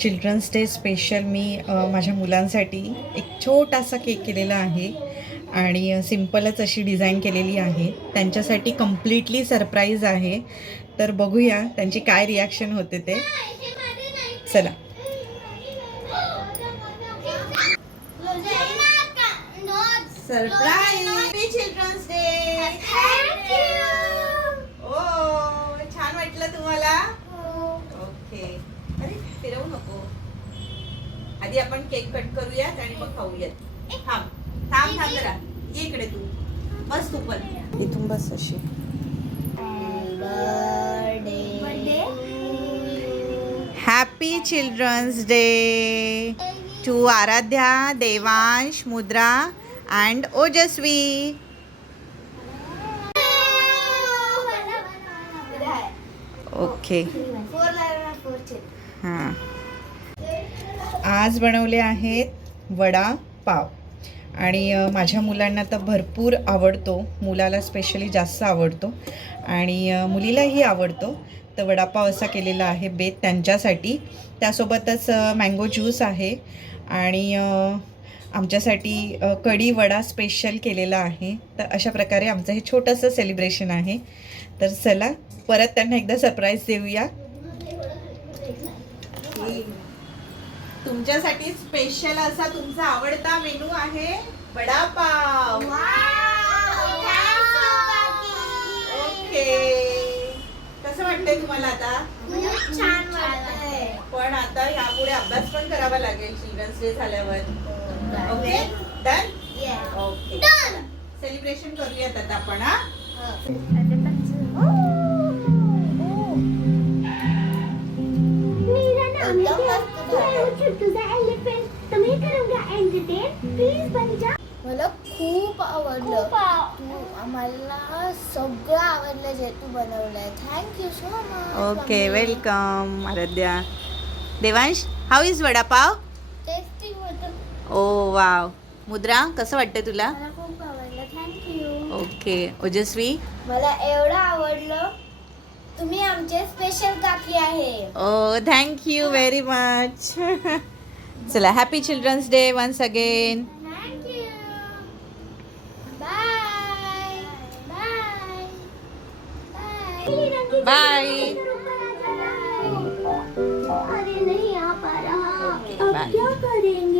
Children's day special मी माझ्या मुलांसाठी एक छोटासा केक केलेला आहे आणि सिम्पलच अशी डिझाईन केलेली आहे. त्यांच्यासाठी कम्प्लिटली सरप्राईज आहे. तर बघूया त्यांची काय रिॲक्शन होते ते. चला. Surprise! Happy children's day! Thank you. Oh, छान वाटलं तुम्हाला? ओके. अरे फिरवू नको. आधी आपण केक कट करूयात आणि मग खाऊयात. थांब थांब थांब जरा. ये इकडे तू. बस तू पण. इथून बस अशी. Happy children's day to Aaradhya, Devansh, Mudra and Ojaswi. Okay. हां. आज बनवले आहेत वडा पाव आणि माझ्या मुलांना तर भरपूर आवडतो. मुलाला स्पेशली जास्त आवडतो आणि मुलीलाही आवडतो. तर वडापाव असा केलेला आहे बेत त्यांच्यासाठी. त्यासोबतच मँगो ज्यूस आहे आणि आमच्यासाठी कढी वडा स्पेशल केलेला आहे. तर अशा प्रकारे आमचं हे छोटंसं सेलिब्रेशन आहे. तर चला परत त्यांना एकदा सरप्राईज देऊया. तुमच्यासाठी स्पेशल असा तुमचा आवडता मेनू आहे वडापाव. ओके. कसं वाटतंय तुम्हाला आता? छान वाटतंय. पण आता यापुढे अभ्यास पण करावा लागेल चिल्ड्रन्स डे झाल्यावर. Okay done. ओके सेलिब्रेशन करूयात आता आपण. हा मला खूप आवडलं. आम्हाला सगळं आवडलं जे तू बनवलंय. Thank you so much. Okay welcome Aaradhya. Devansh, how is vada pav? Tasty होतं. Oh wow. मुद्रा, कसं वाटतंय तुला? मला खूप आवडलं. थँक्यू. ओके. ओजस्वी? मला एवढं आवडलं. तुम्ही आमचे स्पेशल काकी आहे. Oh thank you very much. चला happy children's day once again. Thank you. Bye bye bye. अरे नहीं आ पा रहा. Okay, अब bye. क्या करेंगे?